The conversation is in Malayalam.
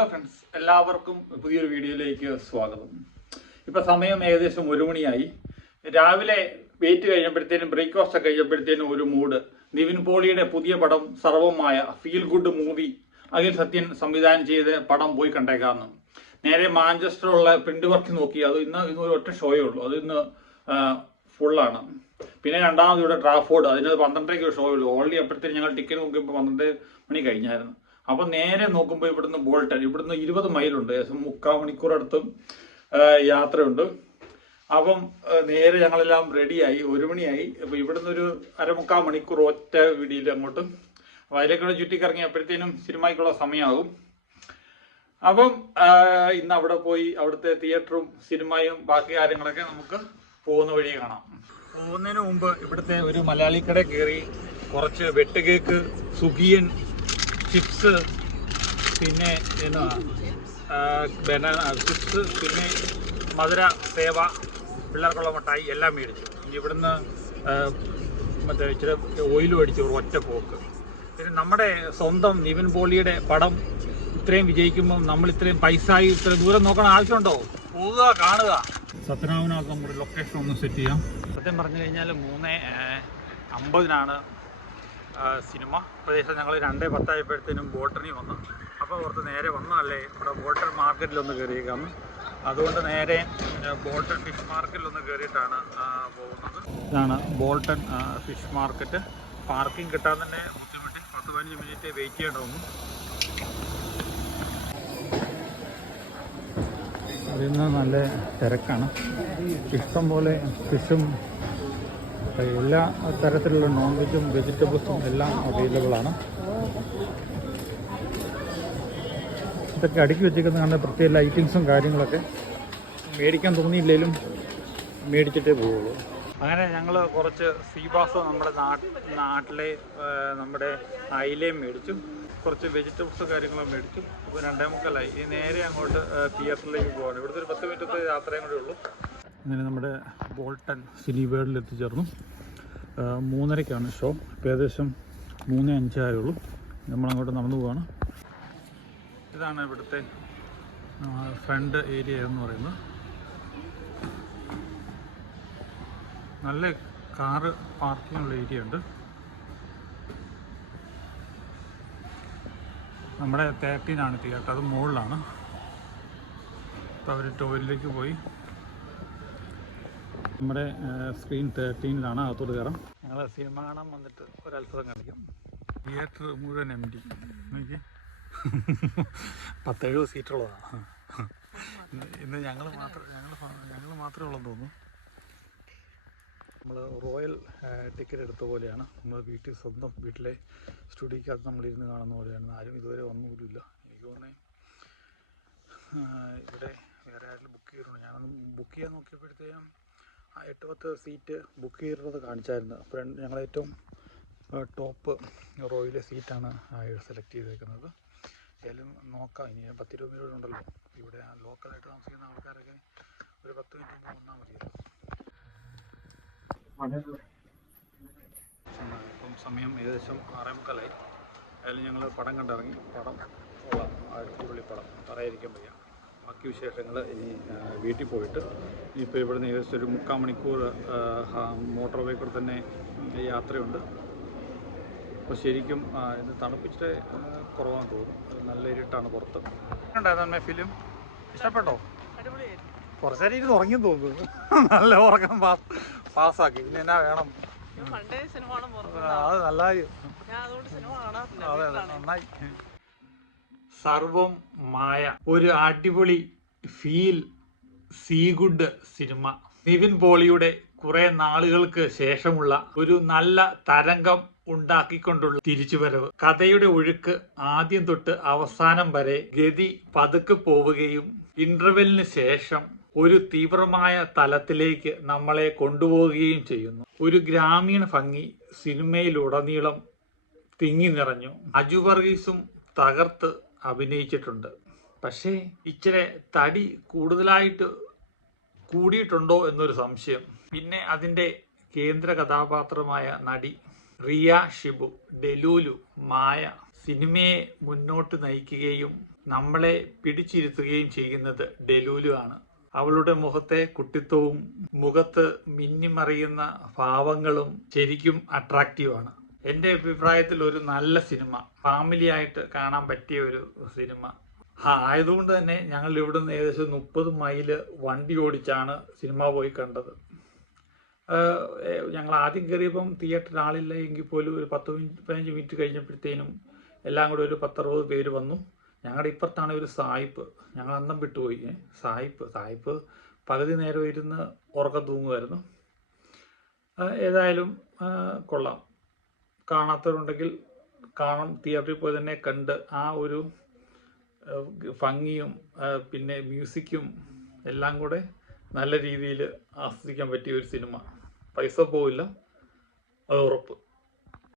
ഹലോ ഫ്രണ്ട്സ് എല്ലാവർക്കും പുതിയൊരു വീഡിയോയിലേക്ക് സ്വാഗതം. ഇപ്പോൾ സമയം ഏകദേശം ഒരു മണിയായി. രാവിലെ വെയിറ്റ് കഴിഞ്ഞപ്പോഴത്തേനും ബ്രേക്ക്ഫാസ്റ്റ് ഒക്കെ കഴിഞ്ഞപ്പോഴത്തേനും ഒരു മൂഡ് നിവിൻ പോളിയുടെ പുതിയ പടം സർവമായ feel good movie Akhil Sathyan സംവിധാനം ചെയ്ത് പടം പോയി കണ്ടേക്കാമെന്ന് നേരെ മാഞ്ചസ്റ്ററിലുള്ള പ്രിന്റ് വർക്ക് നോക്കി. അത് ഇന്ന് ഇന്ന് ഒറ്റ ഷോയേ ഉള്ളൂ. അത് ഇന്ന് ഫുള്ളാണ് പിന്നെ രണ്ടാമത് ഇവിടെ ട്രാഫോർഡ് അതിന് പന്ത്രണ്ടരയ്ക്ക് ഷോ ഉള്ളൂ. ഓൾറെഡി അപ്പോഴത്തേക്കും ഞങ്ങൾ ടിക്കറ്റ് നോക്കിയപ്പോൾ പന്ത്രണ്ട് മണി കഴിഞ്ഞായിരുന്നു. അപ്പം നേരെ നോക്കുമ്പോൾ ഇവിടുന്ന് ബോൾട്ടൺ ഇവിടുന്ന് ഇരുപത് മൈലുണ്ട് മുക്കാൽ മണിക്കൂർ അടുത്തും യാത്രയുണ്ട്. അപ്പം നേരെ ഞങ്ങളെല്ലാം റെഡിയായി ഒരു മണിയായി. അപ്പൊ ഇവിടുന്ന് ഒരു അരമുക്കാൽ മണിക്കൂർ ഒറ്റ വീടിയിൽ അങ്ങോട്ടും അതിലേക്കൂടെ ചുറ്റിക്കറങ്ങിയപ്പോഴത്തേനും സിനിമയ്ക്കുള്ള സമയമാകും. അപ്പം ഇന്ന് അവിടെ പോയി അവിടുത്തെ തിയേറ്ററും സിനിമയും ബാക്കി കാര്യങ്ങളൊക്കെ നമുക്ക് പോകുന്ന വഴി കാണാം. പോകുന്നതിന് മുമ്പ് ഇവിടുത്തെ ഒരു മലയാളി കയറി കുറച്ച് വെട്ടുകേക്ക് സുഖിയൻ ചിപ്സ് പിന്നെ എന്നാ ബനാന ചിപ്സ് പിന്നെ മധുര സേവ പിള്ളേർക്കുള്ള മിഠായി എല്ലാം മേടിച്ചു. ഇനി ഇവിടുന്ന് മറ്റേ ഇച്ചിരി ഓയിൽ മേടിച്ചു ഒരു ഒറ്റ പോക്ക് പിന്നെ നമ്മുടെ സ്വന്തം നിവിൻ പോളിയുടെ പടം ഇത്രയും വിജയിക്കുമ്പോൾ നമ്മൾ ഇത്രയും പൈസ ഇത്രയും ദൂരം നോക്കണ ആവശ്യമുണ്ടോ? പോവുക കാണുക. സത്യനാമനകത്ത് നമ്മുടെ ലൊക്കേഷൻ ഒന്ന് സെറ്റ് ചെയ്യാം. സത്യം പറഞ്ഞു കഴിഞ്ഞാൽ മൂന്ന് അമ്പതിനാണ് സിനിമ. പ്രദേശം ഞങ്ങൾ രണ്ടേ പത്തായപ്പോഴത്തേനും ബോട്ടണി വന്നു. അപ്പോൾ ഓർത്ത് നേരെ വന്നതല്ലേ ഇവിടെ ബോട്ടൺ മാർക്കറ്റിലൊന്ന് കയറിയേക്കാം അതുകൊണ്ട് നേരെ ബോൾട്ടൺ ഫിഷ് മാർക്കറ്റിലൊന്ന് കയറിയിട്ടാണ് പോകുന്നത്. ഇതാണ് ബോൾട്ടൺ ഫിഷ് മാർക്കറ്റ്. പാർക്കിംഗ് കിട്ടാൻ തന്നെ ബുദ്ധിമുട്ടി. പത്ത് പതിനഞ്ച് മിനിറ്റ് വെയിറ്റ് ചെയ്യേണ്ട വന്നു. അതിന്ന് നല്ല തിരക്കാണ്. ഇഷ്ടം പോലെ ഫിഷും എല്ലാ തരത്തിലുള്ള നോൺ വെജും വെജിറ്റബിൾസും എല്ലാം അവൈലബിളാണ് ഇതൊക്കെ അടുക്കി വെച്ചിരിക്കുന്ന കണ്ട പ്രത്യേക ലൈറ്റിങ്സും കാര്യങ്ങളൊക്കെ. മേടിക്കാൻ തോന്നിയില്ലെങ്കിലും മേടിച്ചിട്ടേ പോവുള്ളൂ. അങ്ങനെ ഞങ്ങൾ കുറച്ച് സീബാസ് നമ്മുടെ നാട്ട് നാട്ടിലെ നമ്മുടെ അയിലയും മേടിച്ചു. കുറച്ച് വെജിറ്റബിൾസ് കാര്യങ്ങളും മേടിച്ചു. അപ്പോൾ രണ്ടേ മുക്കാലായി നേരെ അങ്ങോട്ട് തിയേറ്ററിലേക്ക് പോകണം ഇവിടുത്തെ ഒരു പത്ത് മിനിറ്റത്തെ യാത്രയും കൂടെ ഉള്ളൂ. അങ്ങനെ നമ്മുടെ ബോൾട്ടൺ സിനി വേൾഡിൽ എത്തിച്ചേർന്നു. മൂന്നരയ്ക്കാണ് ഷോ. ഇപ്പോൾ ഏകദേശം മൂന്ന് അഞ്ചായുള്ളൂ. നമ്മളങ്ങോട്ട് നടന്നു പോവാണ്. ഇതാണ് ഇവിടുത്തെ ഫ്രണ്ട് ഏരിയ എന്ന് പറയുന്നത്. നല്ല കാറ് പാർക്കിങ്ങുള്ള ഏരിയ ഉണ്ട്. നമ്മുടെ തേർട്ടീനാണ് തിയേറ്റർ അത് മുകളിലാണ്. ഇപ്പോൾ അവർ ടോയ്ലറ്റിലേക്ക് പോയി. നമ്മുടെ സ്ക്രീൻ തേർട്ടീനിലാണ് അകത്തോട്ട് കയറാം. ഞങ്ങൾ സിനിമ കാണാൻ വന്നിട്ട് ഒരു അത്ഭുതം കാണിക്കാം. തിയേറ്റർ മുഴുവൻ എം ഡി പത്തെഴുപത് സീറ്റുള്ളതാണ് ഇന്ന് ഇന്ന് ഞങ്ങൾ മാത്രം ഞങ്ങൾ ഞങ്ങൾ മാത്രമേ ഉള്ളെന്ന് തോന്നുന്നു. നമ്മൾ റോയൽ ടിക്കറ്റ് എടുത്ത പോലെയാണ്. നമ്മൾ വീട്ടിൽ സ്വന്തം വീട്ടിലെ സ്റ്റുഡിയോക്കകത്ത് നമ്മളിരുന്ന് കാണുന്ന പോലെയാണ് ആരും ഇതുവരെ ഒന്നുമില്ല എനിക്ക് തോന്നുന്നേ ഇവിടെ വേറെ ആരെങ്കിലും ബുക്ക് ചെയ്തിട്ടുണ്ട്? ഞാനൊന്ന് ബുക്ക് ചെയ്യാൻ നോക്കിയപ്പോഴത്തേക്കും ആ എട്ട് പത്ത് സീറ്റ് ബുക്ക് ചെയ്തിരുന്നത് കാണിച്ചായിരുന്നു. ഫ്രണ്ട് ഞങ്ങൾ ഏറ്റവും ടോപ്പ് റോയിലെ സീറ്റാണ് സെലക്ട് ചെയ്തേക്കുന്നത്. ഏതായാലും നോക്കാം. ഇനി പത്തിരുപത് മിനിറ്റ് ഉണ്ടല്ലോ. ഇവിടെ ലോക്കലായിട്ട് താമസിക്കുന്ന ആൾക്കാരൊക്കെ ഒരു പത്ത് മിനിറ്റ് മുമ്പ് വന്നാൽ മതിയല്ലോ. ഇപ്പം സമയം ഏകദേശം ആറേ മുക്കാലായി. അതിൽ ഞങ്ങൾ പടം കണ്ടിറങ്ങി. പടം കൊള്ളാം. അടിപൊളി പടം. പറയാതിരിക്കാൻ വയ്യ. ബാക്കി വിശേഷങ്ങൾ ഇനി വീട്ടിൽ പോയിട്ട് ഇപ്പോൾ ഇവിടുന്ന് ഏകദേശം ഒരു മുക്കാൽ മണിക്കൂർ മോട്ടോർ വേ കൂടെ തന്നെ യാത്രയുണ്ട്. അപ്പോൾ ശരിക്കും ഇത് ഇന്ന് തണുപ്പിച്ചിട്ട് കുറവാൻ തോന്നും നല്ല ഇരുട്ടാണ് പുറത്ത്. ഉണ്ടായിരുന്നു ഫിലിം ഇഷ്ടപ്പെട്ടോ? കുറച്ച് നേരം ഇരുന്ന് ഉറങ്ങി തോന്നുന്നു. നല്ല ഉറക്കം പാസ് പാസ്സാക്കി. പിന്നെ എന്നാ വേണം? അത് നല്ലതായി അതെ അതെ നന്നായി. സർവം മായ ഒരു അടിപൊളി ഫീൽ സീ ഗുഡ് സിനിമ. നിവിൻ പോളിയുടെ കുറെ നാളുകൾക്ക് ശേഷമുള്ള ഒരു നല്ല തരംഗം ഉണ്ടാക്കിക്കൊണ്ടുള്ള തിരിച്ചുവരവ്. കഥയുടെ ഒഴുക്ക് ആദ്യം തൊട്ട് അവസാനം വരെ ഗതി പതുക്കെ പോവുകയും ഇന്റർവെല്ലിന് ശേഷം ഒരു തീവ്രമായ തലത്തിലേക്ക് നമ്മളെ കൊണ്ടുപോവുകയും ചെയ്യുന്നു. ഒരു ഗ്രാമീണ ഭംഗി സിനിമയിലുടനീളം തിങ്ങി നിറഞ്ഞു. അജു വർഗീസും തകർത്ത് അഭിനയിച്ചിട്ടുണ്ട്. പക്ഷേ ഇച്ചിരി തടി കൂടുതലായിട്ട് കൂടിയിട്ടുണ്ടോ എന്നൊരു സംശയം. പിന്നെ അതിന്റെ കേന്ദ്ര കഥാപാത്രമായ നടി റിയ ഷിബു ഡെലൂലു മായ സിനിമയെ മുന്നോട്ട് നയിക്കുകയും നമ്മളെ പിടിച്ചിരുത്തുകയും ചെയ്യുന്നത് ഡെലൂലു ആണ്. അവളുടെ മുഖത്തെ കുട്ടിത്വവും മുഖത്ത് മിന്നിമറിയുന്ന ഭാവങ്ങളും ശരിക്കും അട്രാക്റ്റീവാണ് എന്റെ അഭിപ്രായത്തിൽ ഒരു നല്ല സിനിമ. ഫാമിലിയായിട്ട് കാണാൻ പറ്റിയ ഒരു സിനിമ. ആയതുകൊണ്ട് തന്നെ ഞങ്ങൾ ഇവിടുന്ന് ഏകദേശം മുപ്പത് മൈൽ വണ്ടി ഓടിച്ചാണ് സിനിമ പോയി കണ്ടത്. ഞങ്ങൾ ആദ്യം കയറിയപ്പം തിയേറ്ററിൽ ആളില്ല എങ്കിൽ പോലും ഒരു പത്ത് മിനിറ്റ് പതിനഞ്ച് മിനിറ്റ് കഴിഞ്ഞപ്പോഴത്തേനും എല്ലാം കൂടെ ഒരു പത്തറുപത് പേര് വന്നു. ഞങ്ങളുടെ ഇപ്പുറത്താണ് ഒരു സായിപ്പ്. ഞങ്ങൾ അന്നം വിട്ടുപോയി. സായിപ്പ് സായിപ്പ് പകുതി നേരം ഇരുന്ന് ഉറക്കം തൂങ്ങുമായിരുന്നു. ഏതായാലും കൊള്ളാം. കാണാത്തവരുണ്ടെങ്കിൽ കാണാൻ തിയേറ്ററിൽ പോയി തന്നെ കണ്ട് ആ ഒരു ഭംഗിയും പിന്നെ മ്യൂസിക്കും എല്ലാം കൂടെ നല്ല രീതിയിൽ ആസ്വദിക്കാൻ പറ്റിയ ഒരു സിനിമ. പൈസ പോവില്ല അത് ഉറപ്പ്.